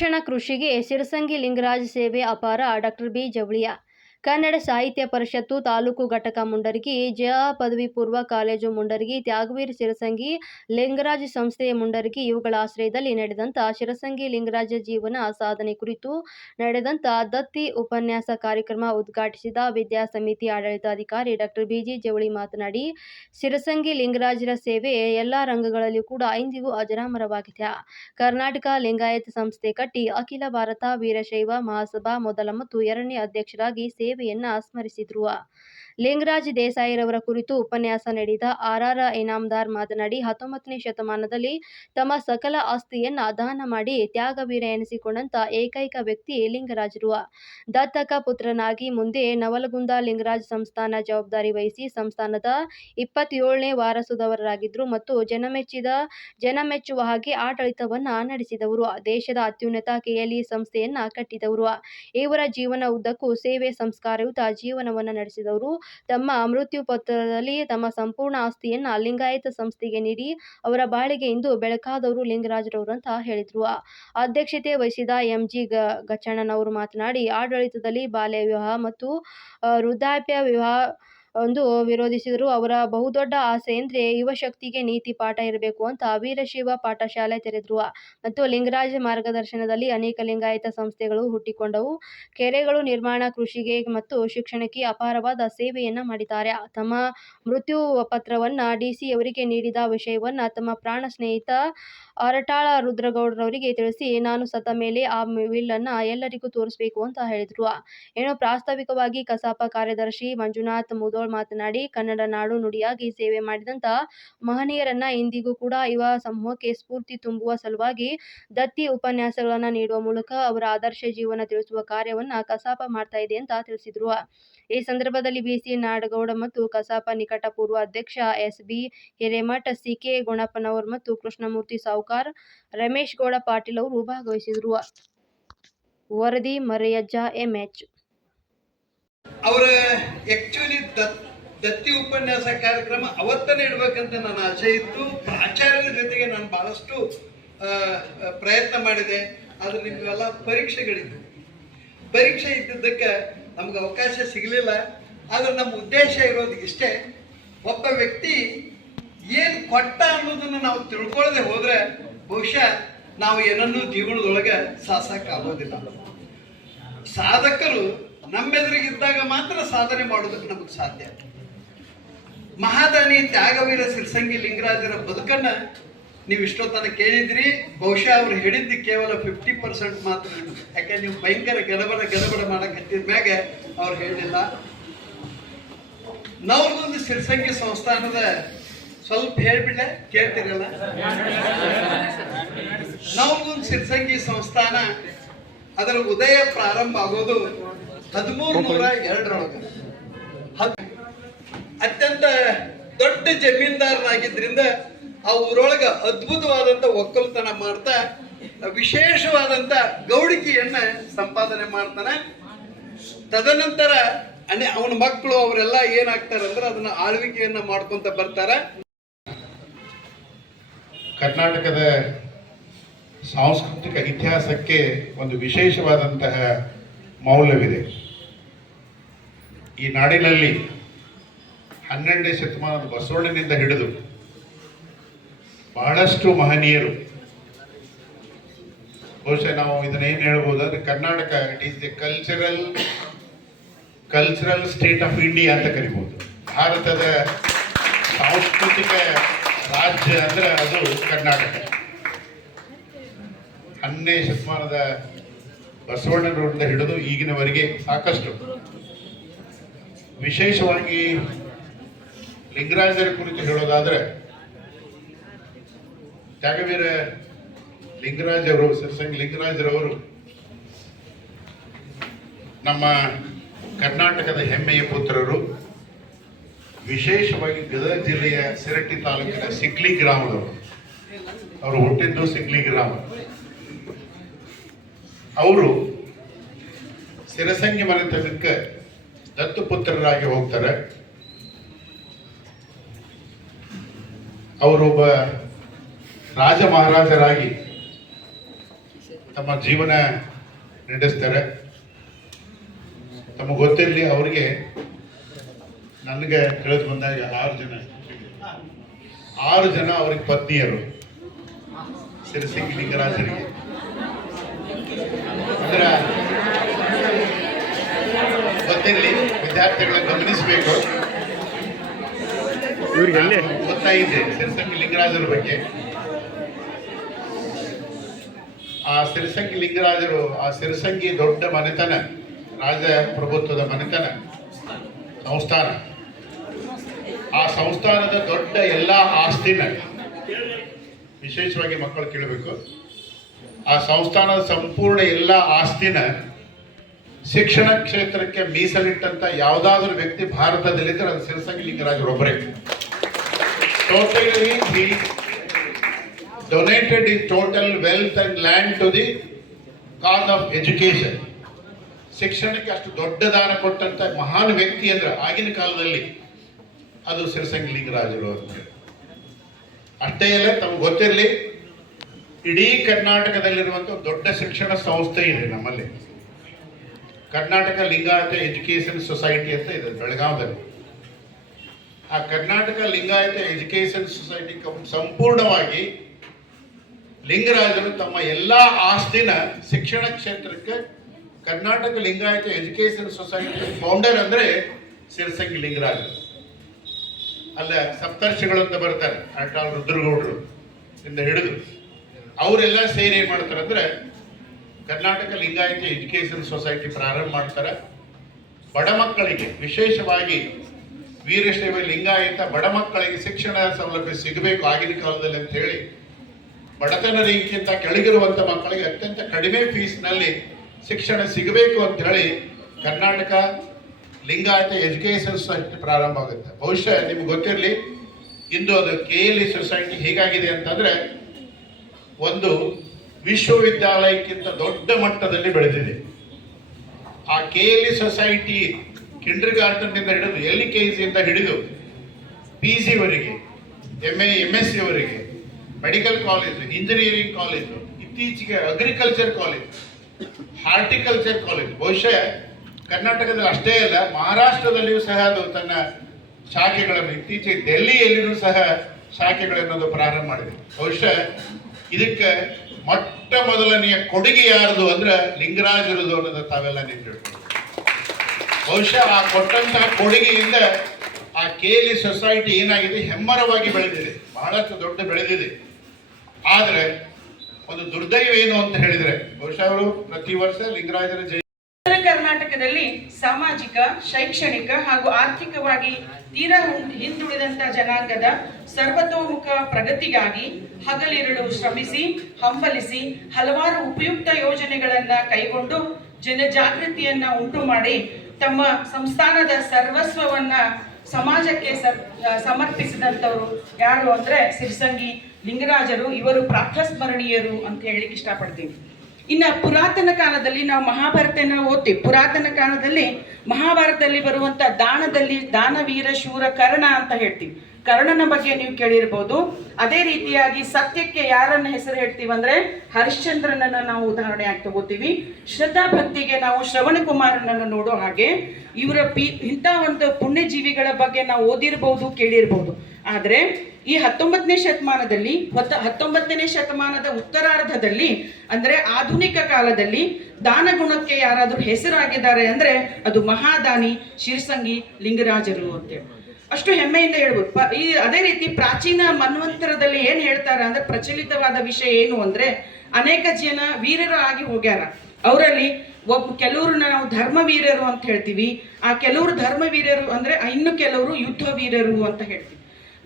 ಶಿಕ್ಷಣ ಕೃಷಿಗೆ ಸಿರಸಂಗಿ ಲಿಂಗರಾಜ್ ಸೇವೆ ಅಪಾರ ಡಾಕ್ಟರ್ ಬಿ ಜವಳಿಯ ಕನ್ನಡ ಸಾಹಿತ್ಯ ಪರಿಷತ್ತು ತಾಲೂಕು ಘಟಕ ಮುಂಡರಗಿ ಜ ಪದವಿ ಪೂರ್ವ ಕಾಲೇಜು ಮುಂಡರಗಿ, ತ್ಯಾಗವೀರ್ ಶಿರಸಂಗಿ, ಲಿಂಗರಾಜ್ ಸಂಸ್ಥೆಯ ಮುಂಡರಗಿ ಇವುಗಳ ಆಶ್ರಯದಲ್ಲಿ ನಡೆದಂತ ಶಿರಸಂಗಿ ಲಿಂಗರಾಜ ಜೀವನ ಸಾಧನೆ ಕುರಿತು ನಡೆದಂತ ದತ್ತಿ ಉಪನ್ಯಾಸ ಕಾರ್ಯಕ್ರಮ ಉದ್ಘಾಟಿಸಿದ ವಿದ್ಯಾ ಸಮಿತಿ ಆಡಳಿತಾಧಿಕಾರಿ ಡಾಕ್ಟರ್ ಬಿಜಿ ಜವಳಿ ಮಾತನಾಡಿ, ಶಿರಸಂಗಿ ಲಿಂಗರಾಜರ ಸೇವೆ ಎಲ್ಲ ರಂಗಗಳಲ್ಲಿ ಕೂಡ ಇಂದಿಗೂ ಅಜರಾಮರವಾಗಿದೆ. ಕರ್ನಾಟಕ ಲಿಂಗಾಯತ ಸಂಸ್ಥೆ ಕಟ್ಟಿ ಅಖಿಲ ಭಾರತ ವೀರಶೈವ ಮಹಾಸಭಾ ಮೊದಲ ಮತ್ತು ಎರಡನೇ ಅಧ್ಯಕ್ಷರಾಗಿ ಸೇವೆಯನ್ನ ಸ್ಮರಿಸಿದ್ರು ಲಿಂಗರಾಜ್ ದೇಸಾಯಿರವರ ಕುರಿತು ಉಪನ್ಯಾಸ ನೀಡಿದ ಆರ್ ಆರ್ ಇನಾಮದಾರ್ ಮಾತನಾಡಿ, ಹತ್ತೊಂಬತ್ತನೇ ಶತಮಾನದಲ್ಲಿ ತಮ್ಮ ಸಕಲ ಆಸ್ತಿಯನ್ನ ದಾನ ಮಾಡಿ ತ್ಯಾಗವೀರ ಎನಿಸಿಕೊಂಡಂತ ಏಕೈಕ ವ್ಯಕ್ತಿ ಲಿಂಗರಾಜರು ದತ್ತಕ ಪುತ್ರನಾಗಿ ಮುಂದೆ ನವಲಗುಂದ ಲಿಂಗರಾಜ್ ಸಂಸ್ಥಾನ ಜವಾಬ್ದಾರಿ ವಹಿಸಿ ಸಂಸ್ಥಾನದ ಇಪ್ಪತ್ತೇಳನೇ ವಾರಸುದವರಾಗಿದ್ದರು ಮತ್ತು ಜನಮೆಚ್ಚಿದ, ಜನಮೆಚ್ಚುವ ಹಾಗೆ ಆಡಳಿತವನ್ನ ನಡೆಸಿದವರು. ದೇಶದ ಅತ್ಯುನ್ನತ ಕೆಎಲ್ಇ ಸಂಸ್ಥೆಯನ್ನ ಕಟ್ಟಿದವರು. ಇವರ ಜೀವನ ಉದ್ದಕ್ಕೂ ಸೇವೆ, ಸಂಸ್ಕಾರಯುತ ಜೀವನವನ್ನ ನಡೆಸಿದವರು. ತಮ್ಮ ಮೃತ್ಯು ಪತ್ರದಲ್ಲಿ ತಮ್ಮ ಸಂಪೂರ್ಣ ಆಸ್ತಿಯನ್ನ ಲಿಂಗಾಯತ ಸಂಸ್ಥೆಗೆ ನೀಡಿ ಅವರ ಬಾಳಿಗೆ ಇಂದು ಬೆಳಕಾದವರು ಲಿಂಗರಾಜರವರು ಅಂತ ಹೇಳಿದ್ರು. ಅಧ್ಯಕ್ಷತೆ ವಹಿಸಿದ ಎಂ. ಜಿ. ಗಚ್ಚಣ್ಣನವರು ಮಾತನಾಡಿ, ಆಡಳಿತದಲ್ಲಿ ಬಾಲ್ಯ ವಿವಾಹ ಮತ್ತು ವೃದ್ಧಾಪ್ಯ ವಿವಾಹ ಒಂದು ವಿರೋಧಿಸಿದರು. ಅವರ ಬಹುದೊಡ್ಡ ಆಸೆ ಅಂದರೆ ಯುವಶಕ್ತಿಗೆ ನೀತಿ ಪಾಠ ಇರಬೇಕು ಅಂತ ವೀರಶೈವ ಪಾಠಶಾಲೆ ತೆರೆದ್ರು. ಮತ್ತು ಲಿಂಗರಾಜ ಮಾರ್ಗದರ್ಶನದಲ್ಲಿ ಅನೇಕ ಲಿಂಗಾಯತ ಸಂಸ್ಥೆಗಳು ಹುಟ್ಟಿಕೊಂಡವು. ಕೆರೆಗಳು, ನಿರ್ಮಾಣ, ಕೃಷಿಗೆ ಮತ್ತು ಶಿಕ್ಷಣಕ್ಕೆ ಅಪಾರವಾದ ಸೇವೆಯನ್ನ ಮಾಡಿದ್ದಾರೆ. ತಮ್ಮ ಮೃತ್ಯು ಪತ್ರವನ್ನ ಡಿಸಿ ಅವರಿಗೆ ನೀಡಿದ ವಿಷಯವನ್ನ ತಮ್ಮ ಪ್ರಾಣ ಸ್ನೇಹಿತ ಅರಟಾಳ ರುದ್ರಗೌಡರವರಿಗೆ ತಿಳಿಸಿ, ನಾನು ಸತ್ತ ಮೇಲೆ ಆ ವಿಲ್ಲನ್ನು ಎಲ್ಲರಿಗೂ ತೋರಿಸಬೇಕು ಅಂತ ಹೇಳಿದ್ರು. ಏನೋ ಪ್ರಾಸ್ತಾವಿಕವಾಗಿ ಕಸಾಪ ಕಾರ್ಯದರ್ಶಿ ಮಂಜುನಾಥ್ ಮುದೋಳ್ ಮಾತನಾಡಿ, ಕನ್ನಡ ನಾಡು ನುಡಿಯಾಗಿ ಸೇವೆ ಮಾಡಿದಂತ ಮಹನೀಯರನ್ನ ಇಂದಿಗೂ ಕೂಡ ಯುವ ಸಮೂಹಕ್ಕೆ ಸ್ಫೂರ್ತಿ ತುಂಬುವ ಸಲುವಾಗಿ ದತ್ತಿ ಉಪನ್ಯಾಸಗಳನ್ನ ನೀಡುವ ಮೂಲಕ ಅವರ ಆದರ್ಶ ಜೀವನ ತಿಳಿಸುವ ಕಾರ್ಯವನ್ನ ಕಸಾಪ ಮಾಡ್ತಾ ಇದೆ ಅಂತ ತಿಳಿಸಿದ್ರು. ಈ ಸಂದರ್ಭದಲ್ಲಿ ಬಿಸಿ ನಾಡಗೌಡ ಮತ್ತು ಕಸಾಪ ನಿಕಟ ಪೂರ್ವ ಅಧ್ಯಕ್ಷ S B Hiremath C K Gunappanavar ಮತ್ತು ಕೃಷ್ಣಮೂರ್ತಿ ಸಾವುಕಾರ್ ರಮೇಶ್ ಗೌಡ ಪಾಟೀಲ್ ಅವರು ಭಾಗವಹಿಸಿದ್ರು. ವರದಿ ಮರೆಯಜ್ಜ, ಎಂಎಚ್. ಅವರ ಆಕ್ಚುಲಿ ದತ್ತಿ ಉಪನ್ಯಾಸ ಕಾರ್ಯಕ್ರಮ ಅವತ್ತನೇ ಇಡಬೇಕಂತ ನನ್ನ ಆಸೆ ಇತ್ತು. ಪ್ರಾಚಾರ್ಯರ ಜೊತೆಗೆ ನಾನು ಬಹಳಷ್ಟು ಪ್ರಯತ್ನ ಮಾಡಿದೆ. ಆದರೆ ನಿಮ್ಗೆಲ್ಲ ಪರೀಕ್ಷೆಗಳಿದ್ವು. ಪರೀಕ್ಷೆ ಇದ್ದಿದ್ದಕ್ಕೆ ನಮ್ಗೆ ಅವಕಾಶ ಸಿಗಲಿಲ್ಲ. ಆದ್ರೆ ನಮ್ಮ ಉದ್ದೇಶ ಇರೋದು ಇಷ್ಟೇ, ಒಬ್ಬ ವ್ಯಕ್ತಿ ಏನು ಕೊಟ್ಟ ಅನ್ನೋದನ್ನು ನಾವು ತಿಳ್ಕೊಳ್ಳದೆ ಹೋದ್ರೆ ಬಹುಶಃ ನಾವು ಏನನ್ನೂ ಜೀವನದೊಳಗೆ ಸಾಸಕ್ಕಾಗೋದಿಲ್ಲ ಸಾಧಕರು ನಮ್ಮೆದುರಿಗಿದ್ದಾಗ ಮಾತ್ರ ಸಾಧನೆ ಮಾಡೋದಕ್ಕೆ ನಮಗೆ ಸಾಧ್ಯ. ಮಹಾದಾನಿ ತ್ಯಾಗವೀರ ಸಿರ್ಸಂಗಿ ಲಿಂಗರಾಜರ ಬದುಕನ್ನ ನೀವು ಇಷ್ಟೊತ್ತನ ಕೇಳಿದ್ರಿ, ಬಹುಶಃ ಅವ್ರು ಹೇಳಿದ್ದು ಕೇವಲ ಫಿಫ್ಟಿ ಪರ್ಸೆಂಟ್ ಮಾತ್ರ ಯಾಕಂದ್ರೆ ಯಾಕೆ, ನೀವು ಭಯಂಕರ ಗಡಬಡ ಗಡಬಡ ಮಾಡಕ್ ಹತ್ತಿದ ಮ್ಯಾಗ ಅವ್ರು ಹೇಳಿಲ್ಲ. ನವ್ರದೊಂದು ಸಿರ್ಸಂಗಿ ಸಂಸ್ಥಾನದ ಸ್ವಲ್ಪ ಹೇಳ್ಬಿಡ್ಲೆ, ಕೇಳ್ತಿರಲ್ಲ? ನವ್ರದೊಂದು ಸಿರ್ಸಂಗಿ ಸಂಸ್ಥಾನ, ಅದರ ಉದಯ ಪ್ರಾರಂಭ ಆಗೋದು ಹದಿಮೂರು ನೂರ ಎರಡರೊಳಗೆ ಅತ್ಯಂತ ದೊಡ್ಡ ಜಮೀನ್ದಾರನಾಗಿದ್ರಿಂದ ಆ ಊರೊಳಗ ಅದ್ಭುತವಾದಂತ ಒಕ್ಕಲುತನ ಮಾಡ್ತಾ, ವಿಶೇಷವಾದಂತ ಗೌಡಿಕೆಯನ್ನ ಸಂಪಾದನೆ ಮಾಡ್ತಾನೆ. ತದನಂತರ ಅನೆ ಅವನ ಮಕ್ಕಳು ಅವರೆಲ್ಲ ಏನಾಗ್ತಾರಂದ್ರೆ ಅದನ್ನ ಆಳ್ವಿಕೆಯನ್ನ ಮಾಡ್ಕೊಂತ ಬರ್ತಾರೆ. ಕರ್ನಾಟಕದ ಸಾಂಸ್ಕೃತಿಕ ಇತಿಹಾಸಕ್ಕೆ ಒಂದು ವಿಶೇಷವಾದಂತಹ ಮೌಲ್ಯವಿದೆ. ಈ ನಾಡಿನಲ್ಲಿ ಹನ್ನೆರಡನೇ ಶತಮಾನದ ಬಸವಣ್ಣನಿಂದ ಹಿಡಿದು ಬಹಳಷ್ಟು ಮಹನೀಯರು. ಬಹುಶಃ ನಾವು ಇದನ್ನ ಏನು ಹೇಳ್ಬೋದು ಅಂದ್ರೆ Karnataka it is the cultural cultural state of India ಅಂತ ಕರಿಬಹುದು ಭಾರತದ ಸಾಂಸ್ಕೃತಿಕ ರಾಜ್ಯ ಅಂದ್ರೆ ಅದು ಕರ್ನಾಟಕ. ಹನ್ನೇ ಶತಮಾನದ ಬಸವಣ್ಣನವರಿಂದ ಹಿಡಿದು ಈಗಿನವರೆಗೆ ಸಾಕಷ್ಟು. ವಿಶೇಷವಾಗಿ ಲಿಂಗರಾಜರ ಕುರಿತು ಹೇಳೋದಾದ್ರೆ ತ್ಯಾಗವೀರ ಲಿಂಗರಾಜ್ ಅವರು, ಸಿರ್ಸಂಗಿ ಲಿಂಗರಾಜರವರು ನಮ್ಮ ಕರ್ನಾಟಕದ ಹೆಮ್ಮೆಯ ಪುತ್ರರು. ವಿಶೇಷವಾಗಿ ಗದಗ ಜಿಲ್ಲೆಯ ಸಿರಟ್ಟಿ ತಾಲೂಕಿನ ಸಿಕ್ಲಿ ಗ್ರಾಮದವರು. ಅವರು ಹುಟ್ಟಿದ್ದು ಸಿಕ್ಲಿ ಗ್ರಾಮ. ಅವರು ಸಿರಸಂಗಿ ಮನೆತನಕ್ಕೆ ದತ್ತುಪುತ್ರರಾಗಿ ಹೋಗ್ತಾರೆ. ಅವರೊಬ್ಬ ರಾಜ ಮಹಾರಾಜರಾಗಿ ತಮ್ಮ ಜೀವನ ನಡೆಸ್ತಾರೆ. ತಮಗೆ ಗೊತ್ತಿರಲಿ ಅವ್ರಿಗೆ ನನಗೆ ತಿಳಿದು ಬಂದಾಗ ಆರು ಜನ ಆರು ಜನ ಅವ್ರಿಗೆ ಪತ್ನಿಯರು. ಸಿರಸಿಂಗಿ ಲಿಂಗರಾಜರಿಗೆ. ಅಂದ್ರೆ ಗೊತ್ತಿರಲಿ ವಿದ್ಯಾರ್ಥಿಗಳನ್ನ ಗಮನಿಸಬೇಕು. ಗೊತ್ತಾಗಿದೆ. ಸಿರಸಂಗಿ ಲಿಂಗರಾಜರ ಬಗ್ಗೆ. ಆ ಸಿರಿಸಂಗಿ ಲಿಂಗರಾಜರು, ಆ ಸಿರಿಸಂಗಿ ದೊಡ್ಡ ಮನೆತನ, ರಾಜ ಪ್ರಭುತ್ವದ ಮನೆತನ, ಸಂಸ್ಥಾನ. ಆ ಸಂಸ್ಥಾನದ ದೊಡ್ಡ ಎಲ್ಲ ಆಸ್ತಿನ, ವಿಶೇಷವಾಗಿ ಮಕ್ಕಳು ಕೇಳಬೇಕು, ಆ ಸಂಸ್ಥಾನದ ಸಂಪೂರ್ಣ ಎಲ್ಲ ಆಸ್ತಿನ ಶಿಕ್ಷಣ ಕ್ಷೇತ್ರಕ್ಕೆ ಮೀಸಲಿಟ್ಟಂತ ಯಾವುದಾದ್ರೂ ವ್ಯಕ್ತಿ ಭಾರತದಲ್ಲಿದ್ದರೆ ಅದು ಶಿರಸಂಗಿ ಲಿಂಗರಾಜರು ಒಬ್ಬರೇ totally donated his total wealth and land to the cause of education. ಶಿಕ್ಷಣಕ್ಕೆ ಅಷ್ಟು ದೊಡ್ಡ ದಾನ ಕೊಟ್ಟಂತ ಮಹಾನ್ ವ್ಯಕ್ತಿ ಅಂದ್ರೆ ಆಗಿನ ಕಾಲದಲ್ಲಿ ಅದು ಸಿರಸಂಗಿ ಲಿಂಗರಾಜರು ಅಂತ. ಅಷ್ಟೇ ಅಲ್ಲ, ತಮ್ಗೆ ಗೊತ್ತಿರಲಿ, ಇಡೀ ಕರ್ನಾಟಕದಲ್ಲಿರುವಂಥ ದೊಡ್ಡ ಶಿಕ್ಷಣ ಸಂಸ್ಥೆ ಇದೆ ನಮ್ಮಲ್ಲಿ ಕರ್ನಾಟಕ ಲಿಂಗಾಯತ ಎಜುಕೇಷನ್ ಸೊಸೈಟಿ ಅಂತ ಇದೆ ಬೆಳಗಾವದಲ್ಲಿ ಆ ಕರ್ನಾಟಕ ಲಿಂಗಾಯತ ಎಜುಕೇಷನ್ ಸೊಸೈಟಿ ಸಂಪೂರ್ಣವಾಗಿ ಲಿಂಗರಾಜರು ತಮ್ಮ ಎಲ್ಲ ಆಸ್ತಿನ ಶಿಕ್ಷಣ ಕ್ಷೇತ್ರಕ್ಕೆ Karnataka Lingayat education society founder ಅಂದ್ರೆ ಸಿರಸಂಗಿ ಲಿಂಗರಾಜರು. ಅಲ್ಲ ಸಪ್ತರ್ಷಿಗಳು ಅಂತ ಬರ್ತಾರೆ ಅಟಲ್ ರುದ್ರಗೌಡರು ಇಂದ ಹಿಡಿದು. ಅವರೆಲ್ಲ ಸೇರಿ ಏನ್ ಮಾಡ್ತಾರೆ ಅಂದ್ರೆ ಕರ್ನಾಟಕ ಲಿಂಗಾಯತ ಎಜುಕೇಶನ್ ಸೊಸೈಟಿ ಪ್ರಾರಂಭ ಮಾಡ್ತಾರೆ. ಬಡ ಮಕ್ಕಳಿಗೆ ವಿಶೇಷವಾಗಿ ವೀರಶೈವ ಲಿಂಗಾಯತ ಬಡ ಮಕ್ಕಳಿಗೆ ಶಿಕ್ಷಣ ಸೌಲಭ್ಯ ಸಿಗಬೇಕು ಆಗಿನ ಕಾಲದಲ್ಲಿ ಅಂತ ಹೇಳಿ ಬಡತನ ರೇಖೆಗಿಂತ ಕೆಳಗಿರುವಂತ ಮಕ್ಕಳಿಗೆ ಅತ್ಯಂತ ಕಡಿಮೆ ಫೀಸ್ನಲ್ಲಿ ಶಿಕ್ಷಣ ಸಿಗಬೇಕು ಅಂತ ಹೇಳಿ ಕರ್ನಾಟಕ ಲಿಂಗಾಯತ ಎಜುಕೇಶನ್ ಸೊಸೈಟಿ ಪ್ರಾರಂಭ ಆಗುತ್ತೆ. ಬಹುಶಃ ನಿಮ್ಗೆ ಗೊತ್ತಿರಲಿ, ಇಂದು ಅದು ಕೆ ಎಲ್ ಇ ಸೊಸೈಟಿ ಹೇಗಾಗಿದೆ ಅಂತಂದ್ರೆ ಒಂದು ವಿಶ್ವವಿದ್ಯಾಲಯಕ್ಕಿಂತ ದೊಡ್ಡ ಮಟ್ಟದಲ್ಲಿ ಬೆಳೆದಿದೆ. ಆ K L E society kindergarten ಇಂದ ಹಿಡಿದು ಎಲ್ ಕೆ ಇಂದ ಹಿಡಿದು ಪಿ ವರೆಗೆ M A M S C ವರೆಗೆ ಮೆಡಿಕಲ್ ಕಾಲೇಜು ಇಂಜಿನಿಯರಿಂಗ್ ಕಾಲೇಜು ಇತ್ತೀಚೆಗೆ ಅಗ್ರಿಕಲ್ಚರ್ ಕಾಲೇಜ್ ಹಾರ್ಟಿಕಲ್ಚರ್ ಕಾಲೇಜ್ ಬಹುಶಃ ಕರ್ನಾಟಕದಲ್ಲಿ ಅಷ್ಟೇ ಅಲ್ಲ, ಮಹಾರಾಷ್ಟ್ರದಲ್ಲಿಯೂ ಸಹ ಅದು ತನ್ನ ಶಾಖೆಗಳನ್ನು, ಇತ್ತೀಚೆಗೆ ಡೆಲ್ಲಿಯಲ್ಲಿಯೂ ಸಹ ಶಾಖೆಗಳನ್ನು ಅದು ಪ್ರಾರಂಭ ಮಾಡಿದೆ. ಬಹುಶಃ ಇದಕ್ಕೆ ಮೊಟ್ಟ ಮೊದಲನೆಯ ಕೊಡುಗೆ ಯಾರದು ಅಂದ್ರೆ ಲಿಂಗರಾಜರದು ಅನ್ನೋದು ತಾವೆಲ್ಲ ನೆನ್ಪಿಡ್ಬೇಕು ಬಹುಶಃ ಆ ಕೊಟ್ಟಂತಹ ಕೊಡುಗೆಯಿಂದ ಆ ಕೇಲಿ ಸೊಸೈಟಿ ಏನಾಗಿದೆ? ಹೆಮ್ಮರವಾಗಿ ಬೆಳೆದಿದೆ. ಬಹಳಷ್ಟು ದೊಡ್ಡ ಬೆಳೆದಿದೆ. ಆದ್ರೆ ಒಂದು ದುರ್ದೈವ ಏನು ಅಂತ ಹೇಳಿದ್ರೆ, ಬಹುಶಃ ಅವರು ಪ್ರತಿ ವರ್ಷ ಲಿಂಗರಾಜರ ಜಯ ಕರ್ನಾಟಕದಲ್ಲಿ ಸಾಮಾಜಿಕ, ಶೈಕ್ಷಣಿಕ ಹಾಗೂ ಆರ್ಥಿಕವಾಗಿ ತೀರಾ ಹಿಂದುಳಿದಂತ ಜನಾಂಗದ ಸರ್ವತೋಮುಖ ಪ್ರಗತಿಗಾಗಿ ಹಗಲಿರಳು ಶ್ರಮಿಸಿ, ಹಂಬಲಿಸಿ ಹಲವಾರು ಉಪಯುಕ್ತ ಯೋಜನೆಗಳನ್ನ ಕೈಗೊಂಡು ಜನಜಾಗೃತಿಯನ್ನ ಉಂಟು ಮಾಡಿ ತಮ್ಮ ಸಂಸ್ಥಾನದ ಸರ್ವಸ್ವವನ್ನ ಸಮಾಜಕ್ಕೆ ಸಮರ್ಪಿಸಿದಂತವರು ಯಾರು ಅಂದ್ರೆ ಸಿರ್ಸಂಗಿ ಲಿಂಗರಾಜರು ಇವರು ಪ್ರಾತಸ್ಮರಣೀಯರು ಅಂತ ಹೇಳಿಕ್ಕೆ ಇಷ್ಟಪಡ್ತೀವಿ. ಇನ್ನ ಪುರಾತನ ಕಾಲದಲ್ಲಿ ನಾವು ಮಹಾಭಾರತನ ಓದ್ತೀವಿ. ಪುರಾತನ ಕಾಲದಲ್ಲಿ ಮಹಾಭಾರತದಲ್ಲಿ ಬರುವಂತ ದಾನದಲ್ಲಿ ದಾನವೀರ ಶೂರ ಕರ್ಣ ಅಂತ ಹೇಳ್ತೀವಿ. ಕರ್ಣನ ಬಗ್ಗೆ ನೀವು ಕೇಳಿರ್ಬೋದು. ಅದೇ ರೀತಿಯಾಗಿ ಸತ್ಯಕ್ಕೆ ಯಾರನ್ನ ಹೆಸರು ಹೇಳ್ತೀವಿ ಅಂದ್ರೆ ಹರಿಶ್ಚಂದ್ರನನ್ನ ನಾವು ಉದಾಹರಣೆಯಾಗಿ ತಗೋತೀವಿ. ಶ್ರದ್ಧಾ ಭಕ್ತಿಗೆ ನಾವು ಶ್ರವಣ ಕುಮಾರನನ್ನು ನೋಡೋ ಹಾಗೆ ಇವರ ಪಿ ಇಂಥ ಒಂದು ಪುಣ್ಯಜೀವಿಗಳ ಬಗ್ಗೆ ನಾವು ಓದಿರ್ಬೋದು, ಕೇಳಿರ್ಬೋದು. ಆದ್ರೆ ಈ ಹತ್ತೊಂಬತ್ತನೇ ಶತಮಾನದಲ್ಲಿ ಹೊತ್ತ ಹತ್ತೊಂಬತ್ತನೇ ಶತಮಾನದ ಉತ್ತರಾರ್ಧದಲ್ಲಿ, ಅಂದರೆ ಆಧುನಿಕ ಕಾಲದಲ್ಲಿ ದಾನಗುಣಕ್ಕೆ ಗುಣಕ್ಕೆ ಯಾರಾದ್ರೂ ಹೆಸರಾಗಿದ್ದಾರೆ ಅಂದರೆ ಅದು ಮಹಾದಾನಿ ಶಿರಸಂಗಿ ಲಿಂಗರಾಜರು ಅಂತೇಳಿ ಅಷ್ಟು ಹೆಮ್ಮೆಯಿಂದ ಹೇಳ್ಬೋದು. ಈ ಅದೇ ರೀತಿ ಪ್ರಾಚೀನ ಮನ್ವಂತರದಲ್ಲಿ ಏನು ಹೇಳ್ತಾರೆ ಅಂದರೆ ಪ್ರಚಲಿತವಾದ ವಿಷಯ ಏನು ಅಂದರೆ ಅನೇಕ ಜನ ವೀರರು ಆಗಿ ಹೋಗ್ಯಾರ. ಅವರಲ್ಲಿ ಒಬ್ಬ ಕೆಲವ್ರನ್ನ ನಾವು ಧರ್ಮವೀರರು ಅಂತ ಹೇಳ್ತೀವಿ. ಆ ಕೆಲವರು ಧರ್ಮವೀರರು ಅಂದರೆ ಇನ್ನು ಕೆಲವರು ಯುದ್ಧ ವೀರರು ಅಂತ ಹೇಳ್ತೀವಿ.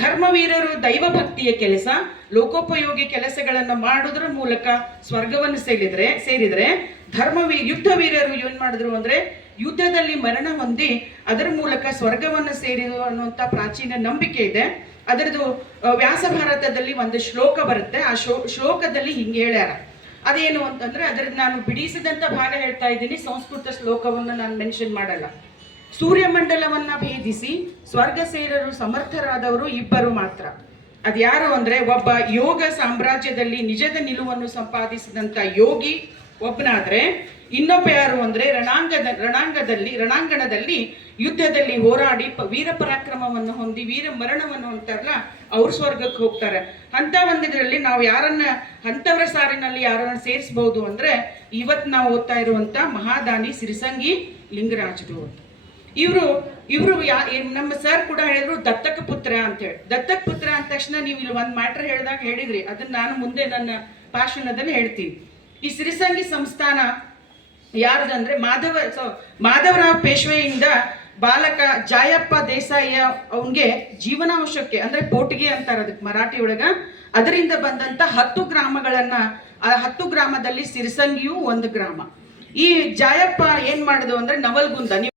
ಧರ್ಮವೀರರು ದೈವ ಭಕ್ತಿಯ ಕೆಲಸ, ಲೋಕೋಪಯೋಗಿ ಕೆಲಸಗಳನ್ನು ಮಾಡೋದ್ರ ಮೂಲಕ ಸ್ವರ್ಗವನ್ನು ಸೇರಿದ್ರೆ, ಸೇರಿದರೆ ಧರ್ಮವೀ, ಯುದ್ಧ ವೀರರು ಏನ್ ಮಾಡಿದ್ರು ಅಂದ್ರೆ ಯುದ್ಧದಲ್ಲಿ ಮರಣ ಹೊಂದಿ ಅದರ ಮೂಲಕ ಸ್ವರ್ಗವನ್ನು ಸೇರಿದ್ರು ಅನ್ನುವಂಥ ಪ್ರಾಚೀನ ನಂಬಿಕೆ ಇದೆ. ಅದರದು ವ್ಯಾಸ ಭಾರತದಲ್ಲಿ ಒಂದು ಶ್ಲೋಕ ಬರುತ್ತೆ, ಆ ಶ್ಲೋ ಶ್ಲೋಕದಲ್ಲಿ ಹಿಂಗೆ ಹೇಳ್ಯಾರ. ಅದೇನು ಅಂತಂದ್ರೆ ಅದ್ರದ್ದು ನಾನು ಬಿಡಿಸಿದಂತ ಭಾಗ ಹೇಳ್ತಾ ಇದ್ದೀನಿ, ಸಂಸ್ಕೃತ ಶ್ಲೋಕವನ್ನು ನಾನು ಮೆನ್ಷನ್ ಮಾಡಲ್ಲ. ಸೂರ್ಯಮಂಡಲವನ್ನ ಭೇದಿಸಿ ಸ್ವರ್ಗ ಸೇರರು ಸಮರ್ಥರಾದವರು ಇಬ್ಬರು ಮಾತ್ರ. ಅದ್ಯಾರು ಅಂದ್ರೆ ಒಬ್ಬ ಯೋಗ ಸಾಮ್ರಾಜ್ಯದಲ್ಲಿ ನಿಜದ ನಿಲುವನ್ನು ಸಂಪಾದಿಸಿದಂತ ಯೋಗಿ ಒಬ್ಬನಾದ್ರೆ ಇನ್ನೊಬ್ಬ ಯಾರು ಅಂದ್ರೆ ರಣಾಂಗದ, ರಣಾಂಗದಲ್ಲಿ, ರಣಾಂಗಣದಲ್ಲಿ ಯುದ್ಧದಲ್ಲಿ ಹೋರಾಡಿ ವೀರ ಪರಾಕ್ರಮವನ್ನು ಹೊಂದಿ ವೀರ ಮರಣವನ್ನು ಹೊಂದ್ತಾರಲ್ಲ, ಅವ್ರ ಸ್ವರ್ಗಕ್ಕೆ ಹೋಗ್ತಾರೆ. ಅಂತ ಒಂದಿದ್ರಲ್ಲಿ ನಾವು ಯಾರನ್ನ ಅಂತವರ ಸಾರಿನಲ್ಲಿ ಯಾರನ್ನ ಸೇರಿಸಬಹುದು ಅಂದ್ರೆ ಇವತ್ತು ನಾವು ಓದ್ತಾ ಇರುವಂಥ ಮಹಾದಾನಿ ಸಿರಿಸಂಗಿ ಲಿಂಗರಾಜರು ಅಂತ. ಇವರು ಇವರು ನಮ್ಮ ಸರ್ ಕೂಡ ಹೇಳಿದ್ರು ದತ್ತಕ ಪುತ್ರ ಅಂತೇಳಿ. ದತ್ತಕ ಪುತ್ರ ಅಂದ ತಕ್ಷಣ ನೀವು ಇಲ್ಲಿ ಒಂದು ಮ್ಯಾಟ್ರ್ ಹೇಳಿದಾಗ ಹೇಳಿದ್ರಿ. ಅದನ್ನ ನಾನು ಮುಂದೆ ನನ್ನ ಭಾಷಣದಲ್ಲಿ ಹೇಳ್ತೀನಿ. ಈ ಸಿರಿಸಂಗಿ ಸಂಸ್ಥಾನ ಯಾರ್ದಂದ್ರೆ ಮಾಧವ ಸೊ ಮಾಧವರಾವ್ ಪೇಶ್ವೆಯಿಂದ ಬಾಲಕ ಜಾಯಪ್ಪ ದೇಸಾಯಿಯ ಅವನ್ಗೆ ಜೀವನಾಂಶಕ್ಕೆ, ಅಂದ್ರೆ ಪೋಟಿಗೆ ಅಂತಾರೆ ಅದಕ್ಕೆ ಮರಾಠಿ ಒಳಗ, ಅದರಿಂದ ಬಂದಂತ ಹತ್ತು ಗ್ರಾಮಗಳನ್ನ, ಆ ಹತ್ತು ಗ್ರಾಮದಲ್ಲಿ ಸಿರಿಸಂಗಿಯೂ ಒಂದು ಗ್ರಾಮ. ಈ ಜಾಯಪ್ಪ ಏನ್ ಮಾಡಿದ್ರು ಅಂದ್ರೆ ನವಲ್ಗುಂದ. ನೀವು